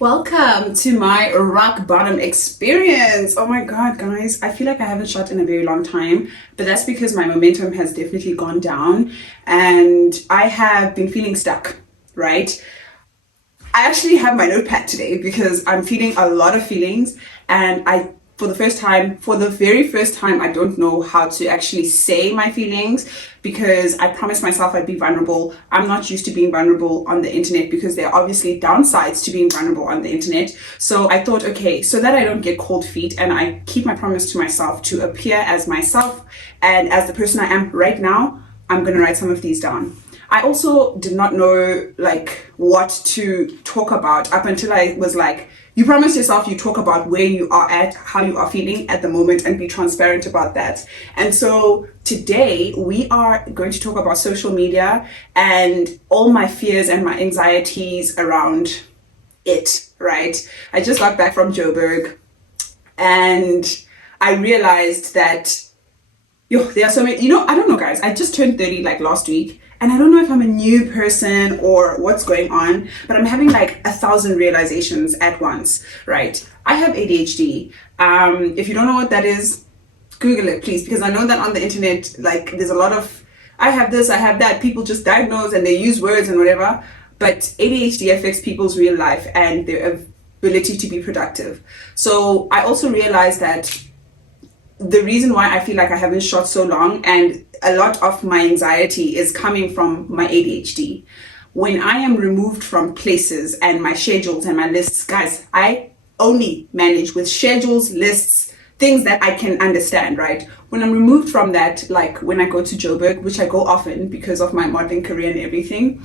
Welcome to my rock bottom experience. Oh my God, guys, I feel like I haven't shot in a very long time, but that's because my momentum has definitely gone down and I have been feeling stuck, right? I actually have my notepad today because I'm feeling a lot of feelings and for the very first time, I don't know how to actually say my feelings because I promised myself I'd be vulnerable. I'm not used to being vulnerable on the internet because there are obviously downsides to being vulnerable on the internet. So I thought, okay, so that I don't get cold feet and I keep my promise to myself to appear as myself and as the person I am right now, I'm going to write some of these down. I also did not know what to talk about up until I was like, you promise yourself you talk about where you are at, how you are feeling at the moment, and be transparent about that. And so today we are going to talk about social media and all my fears and my anxieties around it, right? I just got back from Joburg and I realized that there are so many, I don't know, guys. I just turned 30 last week. And I don't know if I'm a new person or what's going on, but I'm having 1,000 realizations at once, right? I have ADHD. If you don't know what that is, Google it, please, because I know that on the internet, there's a lot of, I have this, I have that. People just diagnose and they use words and whatever. But ADHD affects people's real life and their ability to be productive. So I also realized that the reason why I feel like I haven't shot so long and a lot of my anxiety is coming from my ADHD. When I am removed from places and my schedules and my lists, guys, I only manage with schedules, lists, things that I can understand, right? When I'm removed from that, like when I go to Joburg, which I go often because of my modeling career and everything,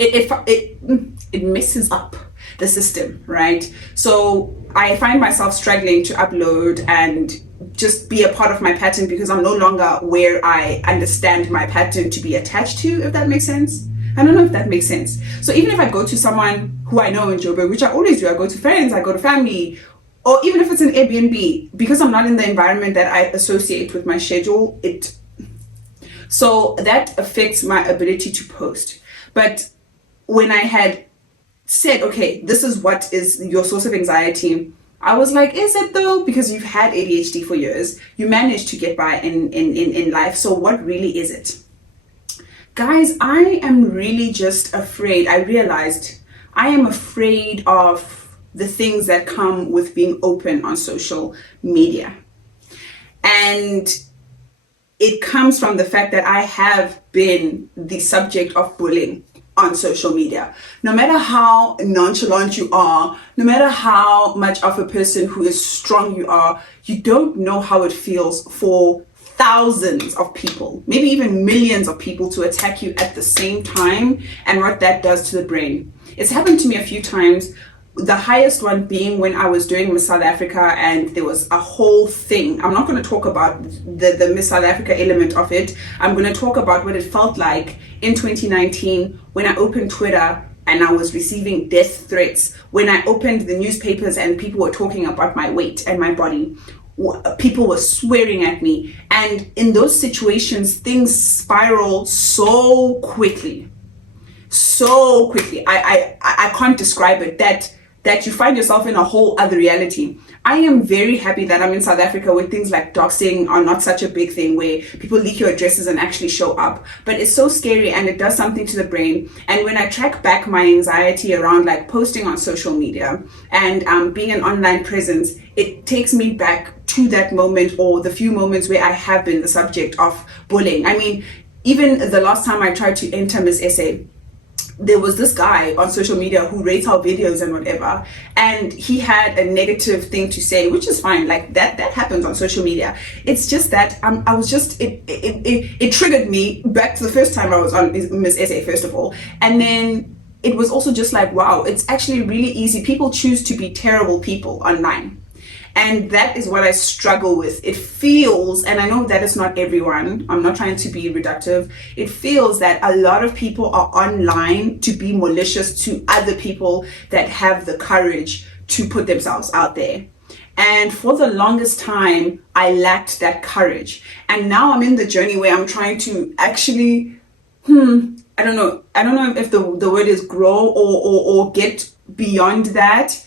it messes up the system, right? So I find myself struggling to upload and just be a part of my pattern because I'm no longer where I understand my pattern to be attached to, if that makes sense. I don't know if that makes sense. So even if I go to someone who I know in Joburg, which I always do, I go to friends, I go to family, or even if it's an Airbnb, because I'm not in the environment that I associate with my schedule, so that affects my ability to post. But when I had said, okay, this is what is your source of anxiety, I was like, is it though? Because you've had ADHD for years, you managed to get by in life. So what really is it? Guys, I am really just afraid. I realized I am afraid of the things that come with being open on social media. And it comes from the fact that I have been the subject of bullying on social media. No matter how nonchalant you are, no matter how much of a person who is strong you are, you don't know how it feels for thousands of people, maybe even millions of people to attack you at the same time and what that does to the brain. It's happened to me a few times. The highest one being when I was doing Miss South Africa and there was a whole thing. I'm not going to talk about the Miss South Africa element of it. I'm going to talk about what it felt like in 2019 when I opened Twitter and I was receiving death threats, when I opened the newspapers and people were talking about my weight and my body. People were swearing at me. And in those situations, things spiral so quickly. So quickly. I can't describe it. That you find yourself in a whole other reality. I am very happy that I'm in South Africa where things like doxing are not such a big thing, where people leak your addresses and actually show up. But it's so scary and it does something to the brain. And when I track back my anxiety around posting on social media and being an online presence, it takes me back to that moment or the few moments where I have been the subject of bullying. I mean, even the last time I tried to enter Miss SA, there was this guy on social media who rates our videos and whatever, and he had a negative thing to say, which is fine. That happens on social media. It's just that it triggered me back to the first time I was on Miss SA, first of all, and then it was also just wow, it's actually really easy. People choose to be terrible people online. And that is what I struggle with. It feels, and I know that it's not everyone, I'm not trying to be reductive, it feels that a lot of people are online to be malicious to other people that have the courage to put themselves out there. And for the longest time, I lacked that courage. And now I'm in the journey where I'm trying to actually I don't know if the word is grow or get beyond that.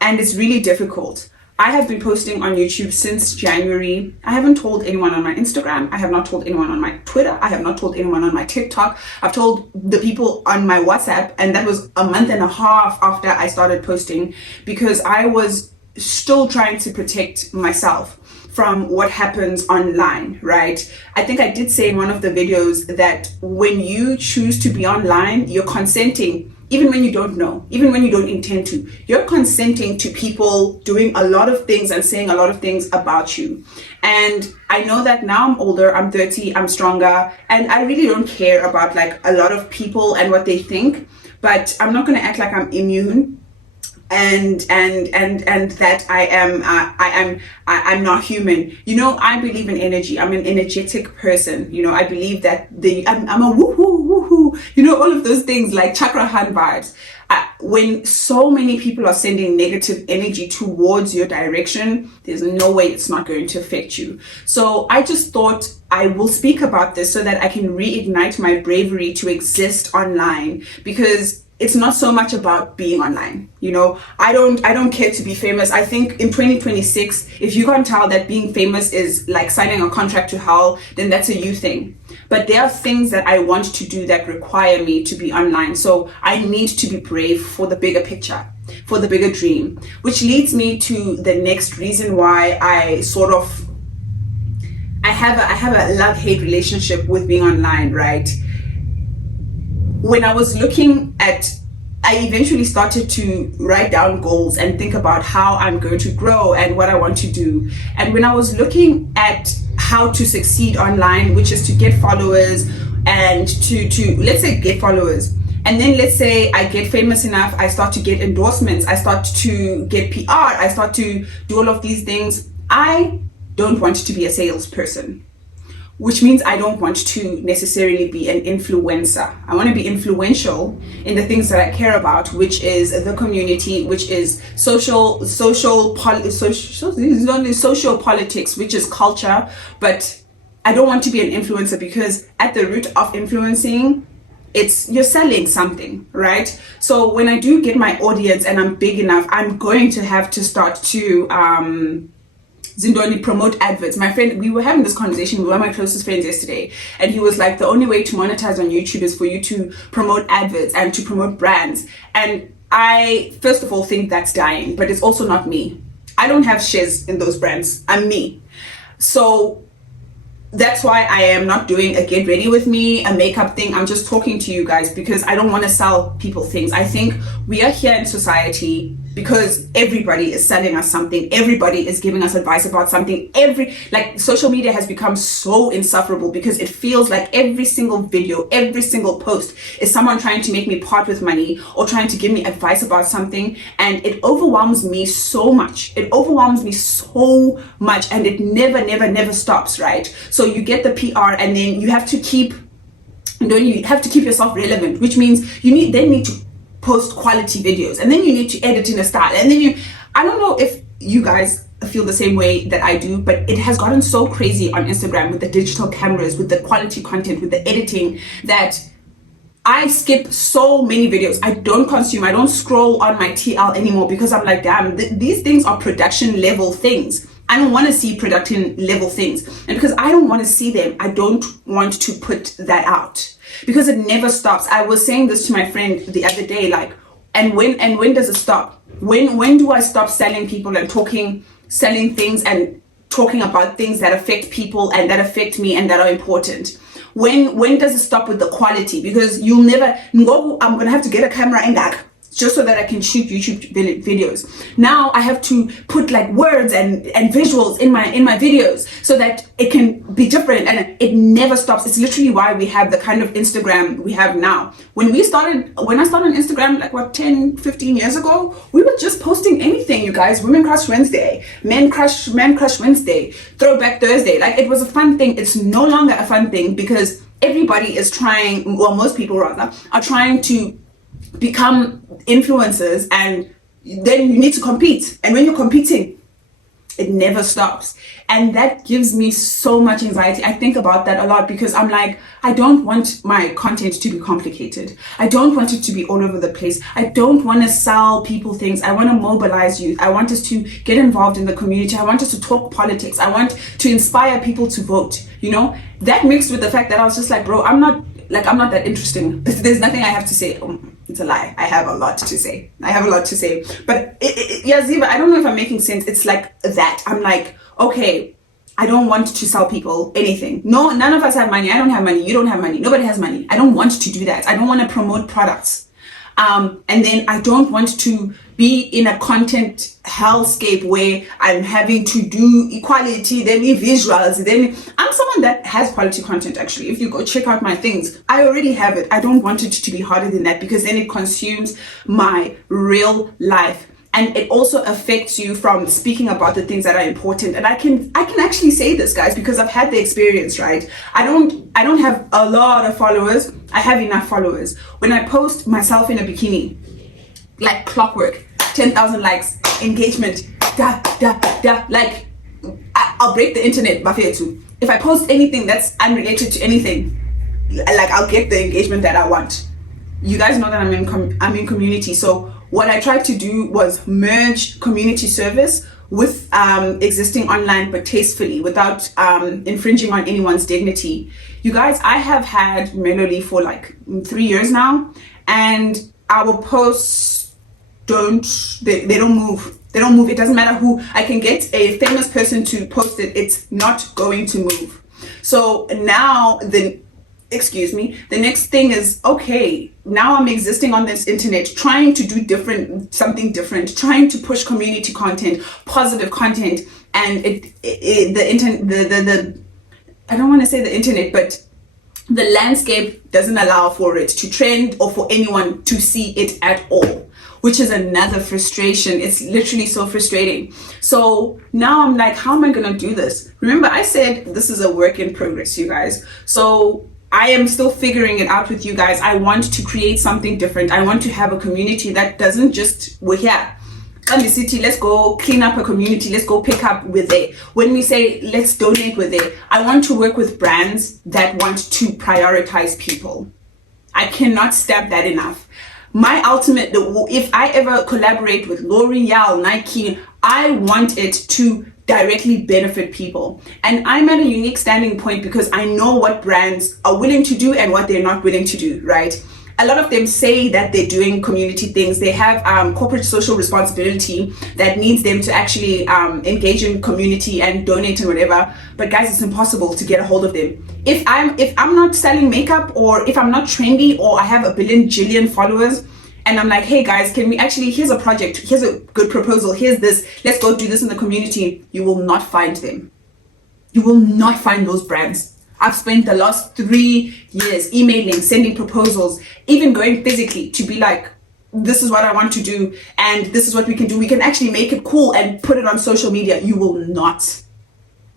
And it's really difficult. I have been posting on YouTube since January. I haven't told anyone on my Instagram. I have not told anyone on my Twitter. I have not told anyone on my TikTok. I've told the people on my WhatsApp, and that was a month and a half after I started posting, because I was still trying to protect myself from what happens online, right? I think I did say in one of the videos that when you choose to be online, you're consenting. Even when you don't know, even when you don't intend to, you're consenting to people doing a lot of things and saying a lot of things about you. And I know that now I'm older, I'm 30, I'm stronger, and I really don't care about like a lot of people and what they think, but I'm not going to act like I'm immune and that I'm not human. You know, I believe in energy. I'm an energetic person. You know, I believe that I'm a woohoo woohoo. You know, all of those things like chakra hand vibes. When so many people are sending negative energy towards your direction, there's no way it's not going to affect you. So I just thought I will speak about this so that I can reignite my bravery to exist online, because it's not so much about being online. You know, I don't care to be famous. I think in 2026, if you can't tell that being famous is like signing a contract to hell, then that's a you thing. But there are things that I want to do that require me to be online. So I need to be brave for the bigger picture, for the bigger dream, which leads me to the next reason why I have a love-hate relationship with being online, right? When I was looking at, I eventually started to write down goals and think about how I'm going to grow and what I want to do. And when I was looking at how to succeed online, which is to get followers and to let's say get followers, and then let's say I get famous enough, I start to get endorsements, I start to get PR, I start to do all of these things. I don't want to be a salesperson, which means I don't want to necessarily be an influencer. I want to be influential in the things that I care about, which is the community, which is social politics, which is culture. But I don't want to be an influencer, because at the root of influencing, you're selling something, right? So when I do get my audience and I'm big enough, I'm going to have to start to Zindoni promote adverts. My friend, we were having this conversation with one of my closest friends yesterday, and he was like, the only way to monetize on YouTube is for you to promote adverts and to promote brands. And I, first of all, think that's dying, but it's also not me. I don't have shares in those brands. I'm me. So that's why I am not doing a get ready with me, a makeup thing. I'm just talking to you guys because I don't want to sell people things. I think we are here in society because everybody is selling us something. Everybody is giving us advice about something. Like social media has become so insufferable because it feels like every single video, every single post is someone trying to make me part with money or trying to give me advice about something. And it overwhelms me so much. It overwhelms me so much, and it never stops, right? So you get the PR, and then you have to keep yourself relevant, which means you need to post quality videos, and then you need to edit in a style, and then I don't know if you guys feel the same way that I do, but it has gotten so crazy on Instagram with the digital cameras, with the quality content, with the editing, that I skip so many videos. I don't scroll on my TL anymore, because I'm like, damn, these things are production level things. I don't want to see production level things, and because I don't want to see them, I don't want to put that out, because it never stops. I was saying this to my friend the other day, like, and when does it stop? When do I stop selling people and selling things and talking about things that affect people and that affect me and that are important? When does it stop with the quality? Because you'll never go, I'm gonna have to get a camera and that just so that I can shoot YouTube videos. Now I have to put like words and visuals in my videos so that it can be different, and it never stops. It's literally why we have the kind of Instagram we have now. When I started on Instagram, like 10, 15 years ago, we were just posting anything, you guys. Women Crush Wednesday, Men Crush Wednesday, Throwback Thursday. Like, it was a fun thing. It's no longer a fun thing because everybody is trying, or most people rather, are trying to become influencers, and then you need to compete, and when you're competing, it never stops. And that gives me so much anxiety. I think about that a lot because I'm like, I don't want my content to be complicated. I don't want it to be all over the place. I don't want to sell people things. I want to mobilize youth. I want us to get involved in the community. I want us to talk politics. I want to inspire people to vote. You know, that mixed with the fact that I was just like, bro, I'm not that interesting. There's nothing I have to say. It's a lie. I have a lot to say. But yeah, Ziva, I don't know if I'm making sense. It's like that. I'm like, okay, I don't want to sell people anything. No, none of us have money. I don't have money. You don't have money. Nobody has money. I don't want to do that. I don't want to promote products. And then I don't want to be in a content hellscape where I'm having to do equality, then visuals, then I'm someone that has quality content. Actually, if you go check out my things, I already have it. I don't want it to be harder than that because then it consumes my real life. And it also affects you from speaking about the things that are important. And I can actually say this, guys, because I've had the experience, right? I don't have a lot of followers. I have enough followers. When I post myself in a bikini, like clockwork, 10,000 likes, engagement, like I'll break the internet, Bafetu. If I post anything that's unrelated to anything, like I'll get the engagement that I want. You guys know that I'm in community, so what I tried to do was merge community service with existing online, but tastefully, without infringing on anyone's dignity. You guys, I have had Melody for like 3 years now, and our posts don't move. They don't move. It doesn't matter who. I can get a famous person to post it. It's not going to move. So now the next thing is, okay, now I'm existing on this internet, trying to do something different, trying to push community content, positive content, and I don't want to say the internet, but the landscape doesn't allow for it to trend or for anyone to see it at all, which is another frustration. It's literally so frustrating. So now I'm like, how am I going to do this? Remember, I said this is a work in progress, you guys. So I am still figuring it out with you guys. I want to create something different. I want to have a community that doesn't just, we're here in the city, let's go clean up a community, let's go pick up, we're there. When we say let's donate, we're there. I want to work with brands that want to prioritize people. I cannot stamp that enough. My ultimate, if I ever collaborate with L'Oreal, Nike, I want it to directly benefit people. And I'm at a unique standing point because I know what brands are willing to do and what they're not willing to do, right? A lot of them say that they're doing community things. They have corporate social responsibility that needs them to actually engage in community and donate and whatever. But guys, it's impossible to get a hold of them. If I'm not selling makeup, or if I'm not trendy, or I have a jillion followers, and I'm like, hey guys, can we actually, here's a project, here's a good proposal, here's this, let's go do this in the community. You will not find them. You will not find those brands. I've spent the last 3 years emailing, sending proposals, even going physically to be like, this is what I want to do, and this is what we can do. We can actually make it cool and put it on social media. You will not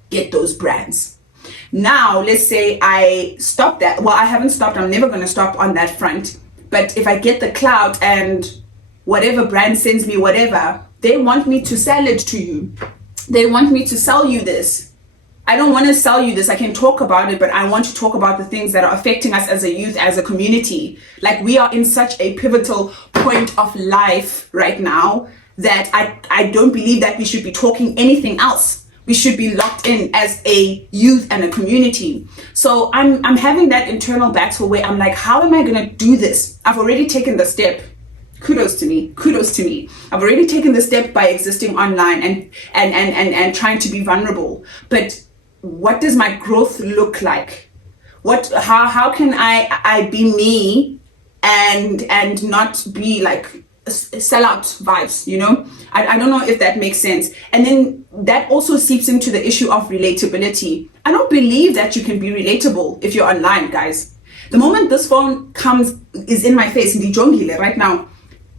get those brands. Now, let's say I stop that. Well, I haven't stopped. I'm never going to stop on that front. But if I get the clout and whatever brand sends me whatever, they want me to sell it to you. They want me to sell you this. I don't want to sell you this. I can talk about it, but I want to talk about the things that are affecting us as a youth, as a community. Like, we are in such a pivotal point of life right now that I don't believe that we should be talking anything else. We should be locked in as a youth and a community. So I'm having that internal battle where I'm like, how am I going to do this? I've already taken the step. Kudos to me. I've already taken the step by existing online and trying to be vulnerable. But what does my growth look like? How can I be me and not be like sellout vibes, you know? I don't know if that makes sense. And then that also seeps into the issue of relatability. I don't believe that you can be relatable if you're online, guys. The moment this phone is in my face, right now,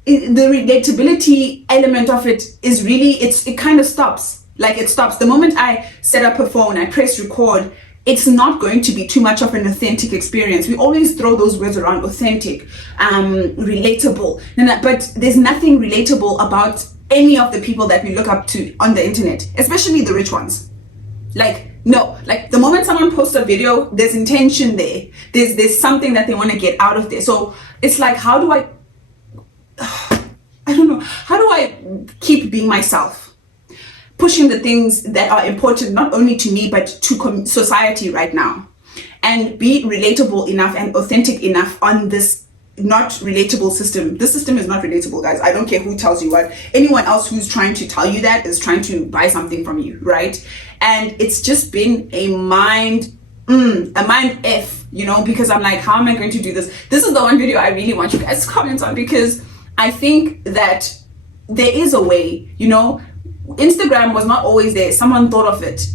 the relatability element of it is really, it kind of stops. Like, it stops. The moment I set up a phone, I press record, it's not going to be too much of an authentic experience. We always throw those words around: authentic, relatable. But there's nothing relatable about any of the people that we look up to on the internet, especially the rich ones. Like, no, like the moment someone posts a video, there's intention there. There's something that they want to get out of there. So it's like, how do I don't know, how do I keep being myself? Pushing the things that are important, not only to me, but to society right now. And be relatable enough and authentic enough on this not relatable system. This system is not relatable, guys. I don't care who tells you what. Anyone else who's trying to tell you that is trying to buy something from you, right? And it's just been a mind F, you know, because I'm like, how am I going to do this? This is the one video I really want you guys to comment on, because I think that there is a way, you know. Instagram was not always there. Someone thought of it.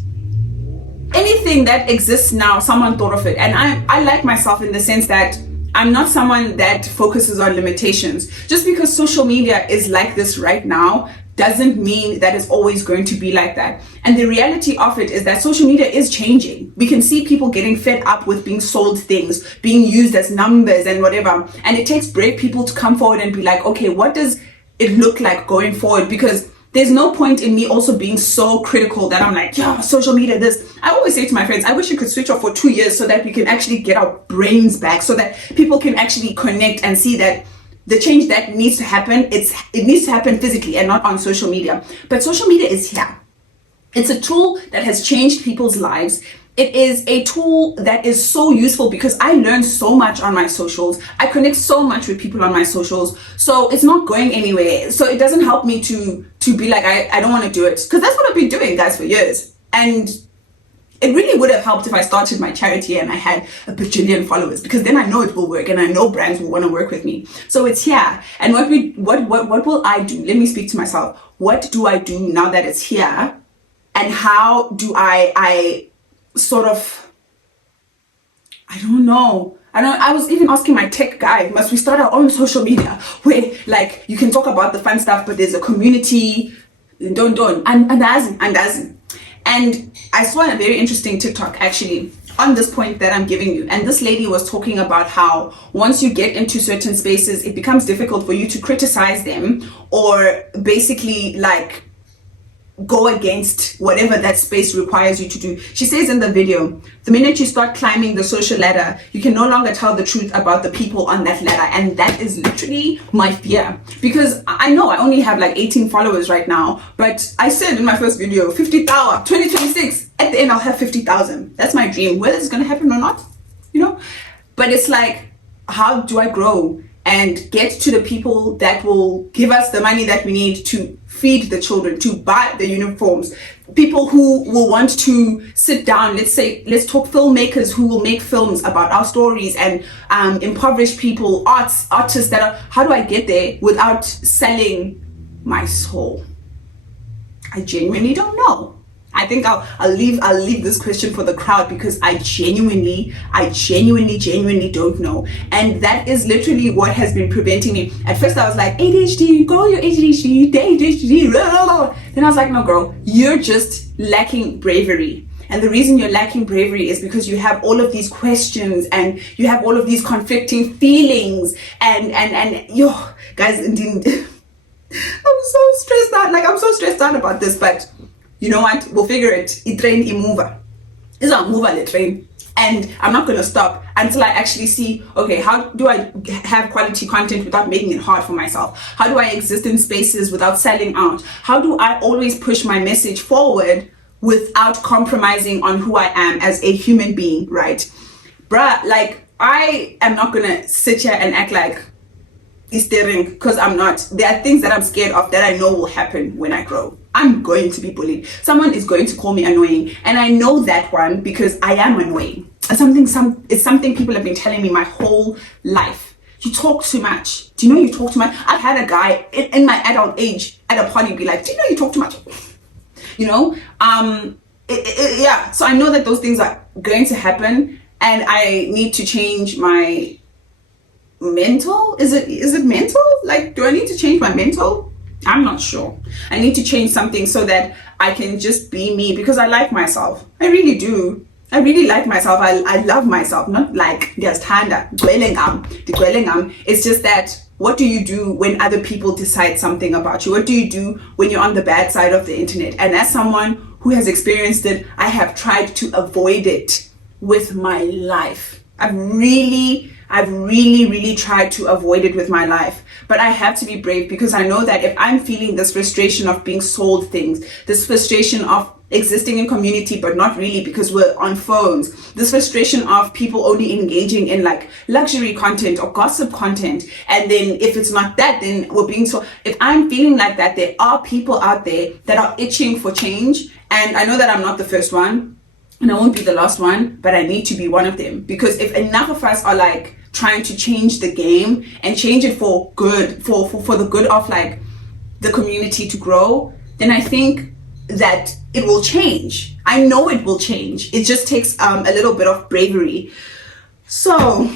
Anything that exists now, someone thought of it. And I like myself in the sense that I'm not someone that focuses on limitations. Just because social media is like this right now doesn't mean that it's always going to be like that. And the reality of it is that social media is changing. We can see people getting fed up with being sold things, being used as numbers and whatever. And it takes brave people to come forward and be like, okay, what does it look like going forward? Because there's no point in me also being so critical that I'm like, yeah, social media, this. I always say to my friends, I wish you could switch off for 2 years so that we can actually get our brains back, so that people can actually connect and see that the change that needs to happen, it needs to happen physically and not on social media. But social media is here. It's a tool that has changed people's lives. It is a tool that is so useful because I learn so much on my socials. I connect so much with people on my socials. So it's not going anywhere. So it doesn't help me to be like, I don't want to do it. Because that's what I've been doing, guys, for years. And it really would have helped if I started my charity and I had a bajillion followers, because then I know it will work and I know brands will want to work with me. So it's here. And what will I do? Let me speak to myself. What do I do now that it's here? And how do I sort of, I don't know. I was even asking my tech guy, must we start our own social media where like you can talk about the fun stuff, but there's a community, and I saw a very interesting TikTok actually on this point that I'm giving you. And this lady was talking about how once you get into certain spaces, it becomes difficult for you to criticize them or basically like go against whatever that space requires you to do. She says in the video, the minute you start climbing the social ladder, you can no longer tell the truth about the people on that ladder. And that is literally my fear, because I know I only have like 18 followers right now, but I said in my first video, 50,000, 2026, at the end I'll have 50,000. That's my dream, whether it's going to happen or not, you know. But it's like, how do I grow and get to the people that will give us the money that we need to feed the children, to buy the uniforms, people who will want to sit down, let's talk filmmakers who will make films about our stories, and impoverished people, artists that are, how do I get there without selling my soul? I genuinely don't know. I think I'll leave this question for the crowd, because I genuinely don't know. And that is literally what has been preventing me. At first I was like, ADHD, go your ADHD, ADHD. Then I was like, no girl, you're just lacking bravery. And the reason you're lacking bravery is because you have all of these questions and you have all of these conflicting feelings and yo, guys, I'm so stressed out. Like, I'm so stressed out about this, but you know what? We'll figure it. I train, I move. It's a mover, the train. And I'm not going to stop until I actually see, okay, how do I have quality content without making it hard for myself? How do I exist in spaces without selling out? How do I always push my message forward without compromising on who I am as a human being, right? Bruh, like, I am not going to sit here and act like hysterical, because I'm not. There are things that I'm scared of that I know will happen when I grow. I'm going to be bullied. Someone is going to call me annoying, and I know that one because I am annoying. It's something people have been telling me my whole life. You talk too much. Do you know you talk too much? I've had a guy in my adult age at a party be like, do you know you talk too much? You know? Yeah. So I know that those things are going to happen, and I need to change my mental. Is it mental? Like, do I need to change my mental? I'm not sure. I need to change something so that I can just be me, because I like myself. I really do. I really like myself. I love myself. Not like there's tanda. It's just that, what do you do when other people decide something about you? What do you do when you're on the bad side of the internet? And as someone who has experienced it. I have tried to avoid it with my life. I've really tried to avoid it with my life. But I have to be brave, because I know that if I'm feeling this frustration of being sold things, this frustration of existing in community but not really because we're on phones, this frustration of people only engaging in like luxury content or gossip content, and then if it's not that, then we're being so, if I'm feeling like that, there are people out there that are itching for change, and I know that I'm not the first one and I won't be the last one, but I need to be one of them. Because if enough of us are like trying to change the game and change it for good, for the good of like the community to grow, then I think that it will change. I know it will change. It just takes a little bit of bravery. So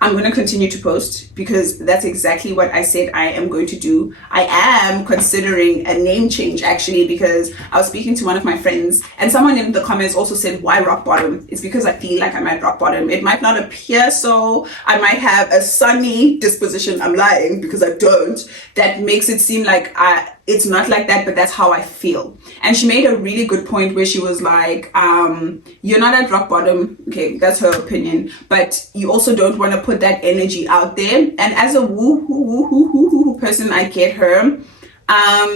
I'm going to continue to post, because that's exactly what I said I am going to do. I am considering a name change, actually, because I was speaking to one of my friends and someone in the comments also said, why rock bottom? It's because I feel like I'm at rock bottom. It might not appear so. I might have a sunny disposition. I'm lying, because I don't. That makes it seem like it's not like that, but that's how I feel. And she made a really good point where she was like, you're not at rock bottom. Okay, that's her opinion. But you also don't want to put that energy out there. And as a woo person, I get her.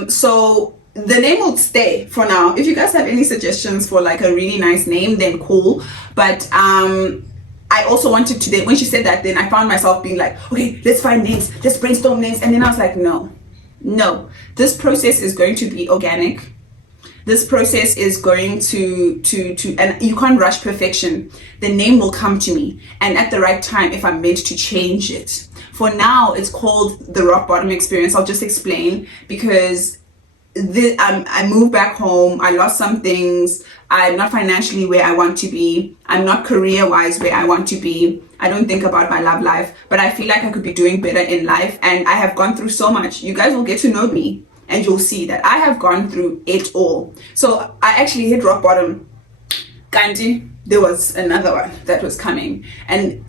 So the name will stay for now. If you guys have any suggestions for like a really nice name, then cool. But I also wanted to, when she said that, then I found myself being like, okay, let's find names, let's brainstorm names. And then I was like, no, this process is going to be organic. This process is going to and you can't rush perfection. The name will come to me, and at the right time, if I'm meant to change it. For now, it's called the rock bottom experience. I'll just explain, because I moved back home. I lost some things. I'm not financially where I want to be. I'm not career-wise where I want to be. I don't think about my love life, but I feel like I could be doing better in life. And I have gone through so much. You guys will get to know me and you'll see that I have gone through it all. So I actually hit rock bottom. Gandhi, there was another one that was coming. And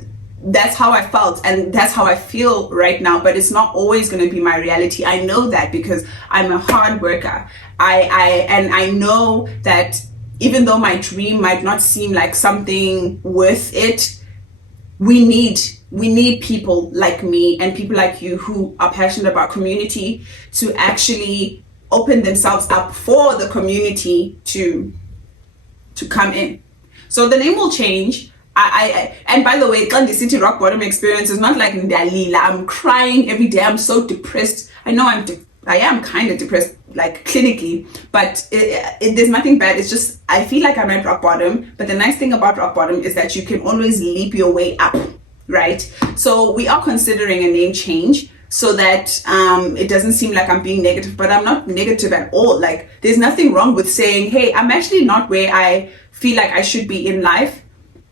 that's how I felt, and that's how I feel right now. But it's not always going to be my reality. I know that, because I'm a hard worker. I know that even though my dream might not seem like something worth it, we need people like me and people like you who are passionate about community to actually open themselves up for the community to come in. So the name will change. And by the way, Kandi City Rock Bottom experience is not like Ndalila. I'm crying every day. I'm so depressed. I know I am kind of depressed, like clinically, but there's nothing bad. It's just, I feel like I'm at rock bottom. But the nice thing about rock bottom is that you can always leap your way up, right? So we are considering a name change, so that it doesn't seem like I'm being negative, but I'm not negative at all. Like, there's nothing wrong with saying, hey, I'm actually not where I feel like I should be in life.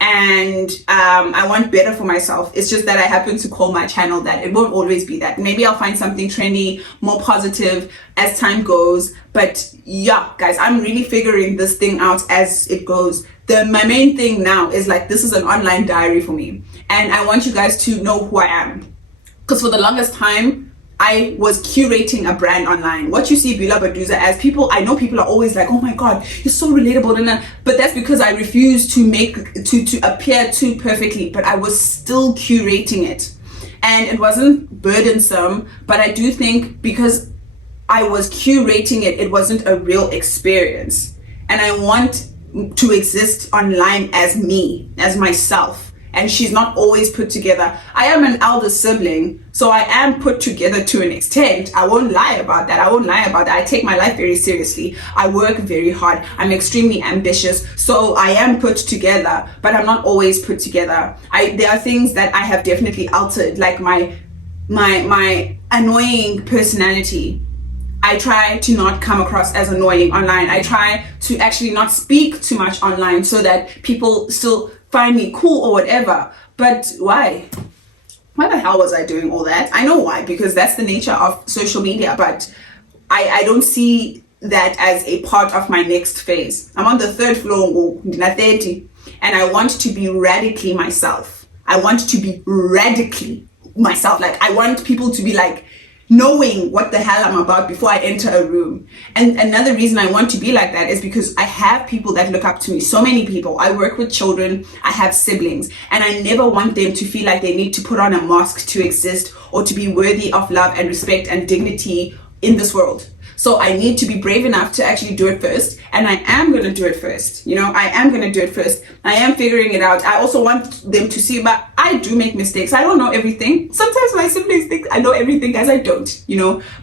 And I want better for myself. It's just that I happen to call my channel that. It won't always be that. Maybe I'll find something trendy, more positive as time goes. But yeah, guys, I'm really figuring this thing out as it goes. My main thing now is like, this is an online diary for me. And I want you guys to know who I am. Because for the longest time, I was curating a brand online. What you see beulah.baduza as, I know people are always like, oh my God, you're so relatable. But that's because I refused to appear too perfectly, but I was still curating it. And it wasn't burdensome, but I do think because I was curating it, it wasn't a real experience. And I want to exist online as me, as myself. And she's not always put together. I am an elder sibling, so I am put together to an extent. I won't lie about that. I take my life very seriously. I work very hard. I'm extremely ambitious, so I am put together, but I'm not always put together. There are things that I have definitely altered, like my annoying personality. I try to not come across as annoying online. I try to actually not speak too much online so that people still find me cool or whatever. But why the hell was I doing all that? I know why, because that's the nature of social media, but I don't see that as a part of my next phase. I'm on the third floor, and I want to be radically myself. Like, I want people to be like, knowing what the hell I'm about before I enter a room. And another reason I want to be like that is because I have people that look up to me, so many people. I work with children, I have siblings, and I never want them to feel like they need to put on a mask to exist or to be worthy of love and respect and dignity in this world. So I need to be brave enough to actually do it first. And I am going to do it first. I am going to do it first. I am figuring it out. I also want them to see, but I do make mistakes. I don't know everything. Sometimes my siblings think I know everything, guys. I don't,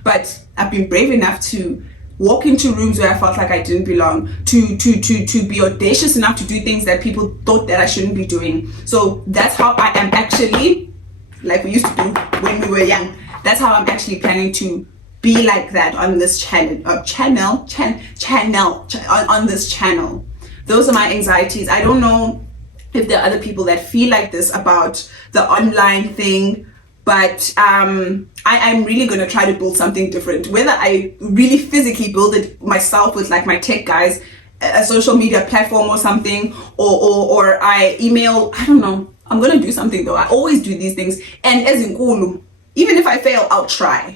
but I've been brave enough to walk into rooms where I felt like I didn't belong, to be audacious enough to do things that people thought that I shouldn't be doing. So that's how I am actually, like we used to do when we were young, that's how I'm actually planning to be like that on this channel, on this channel. Those are my anxieties. I don't know if there are other people that feel like this about the online thing, but I'm really going to try to build something different. Whether I really physically build it myself with like my tech guys, a social media platform or something, or I email, I don't know. I'm going to do something though. I always do these things. And as in Kulu, even if I fail, I'll try.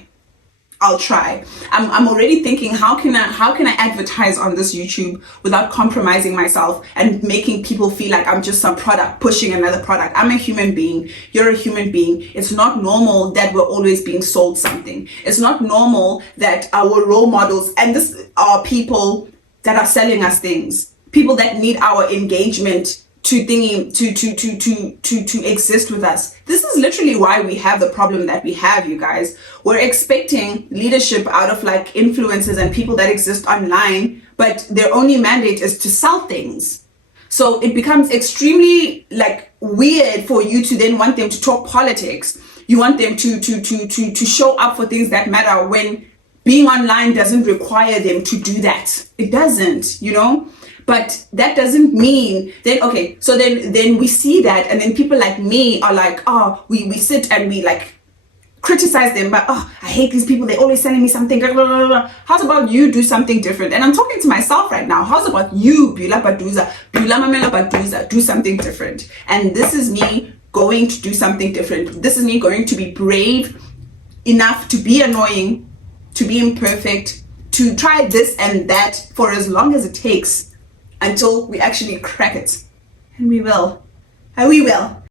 I'm already thinking, how can I advertise on this YouTube without compromising myself and making people feel like I'm just some product pushing another product. I'm a human being. You're a human being. It's not normal that we're always being sold something. It's not normal that our role models, and this are people that are selling us things, people that need our engagement to exist with us. This is literally why we have the problem that we have, you guys. We're expecting leadership out of like influencers and people that exist online, but their only mandate is to sell things. So it becomes extremely like weird for you to then want them to talk politics. You want them to show up for things that matter when being online doesn't require them to do that. It doesn't, But that doesn't mean then, okay, so then we see that, and then people like me are like, oh, we sit and we like criticize them, but oh, I hate these people, they're always sending me something, blah, blah, blah, blah. How's about you do something different? And I'm talking to myself right now. How's about you, beulah.baduza, do something different? And this is me going to do something different. This is me going to be brave enough to be annoying, to be imperfect, to try this and that for as long as it takes, until we actually crack it. And we will. And we will.